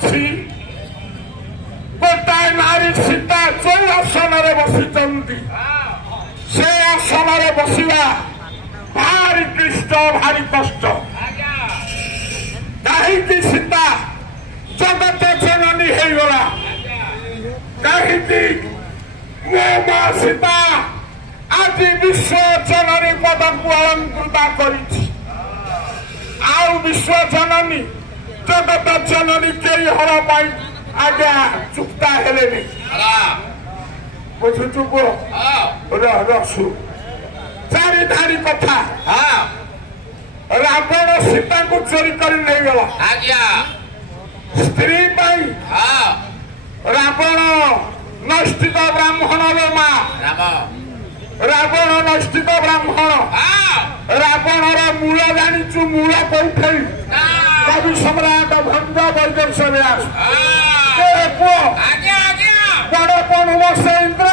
ଅଛି ଗୋଟାଏ ନାରୀ ସୀତା ଯୋଉ ଆସନରେ ବସିଛନ୍ତି ସେ ଆସନରେ ବସିବା ଭାରି କ୍ଲିଷ୍ଟ ଭାରି କଷ୍ଟ। କାହିଁକି ସୀତା ଜଗତ ଜନନୀ ହେଇଗଲା? କାହିଁକି ମୋ ମା ସୀତା ଆଜି ବିଶ୍ୱ ଜନନୀ ପଦକୁ ଅଳଙ୍କୃତ କରିଛି? ଆଉ ବିଶ୍ୱ ଜନନୀ ଜଗତ ଜନନୀ କେହି ହଳ ପାଇଁ ଆଜ୍ଞା ଚୁକ୍ତା ହେଲେନି। ବୁଝୁଛୁ ପୁଅ? ରସୁ ଚାରି ଧାରି କଥା। ରାବଣ ସୀତାଙ୍କୁ ଚୋରି କରି ନେଇଗଲା। ସ୍ତ୍ରୀ ପାଇଁ ରାବଣ ନୈଷ୍ଠିକ ବ୍ରାହ୍ମଣର ମା ରାବଣ ନୈଷ୍ଠିକ ବ୍ରାହ୍ମଣ। ରାବଣର ମୂଳ ଜାଣିଛୁ? ମୂଳ କୋଉଠି? କବି ସମ୍ରାଟ ଭଞ୍ଜ ବୈଦର୍ଶ ବ୍ୟାସ। ପୁଅ ବଡ ପଣୁ ବର୍ଷ ଇନ୍ଦ୍ର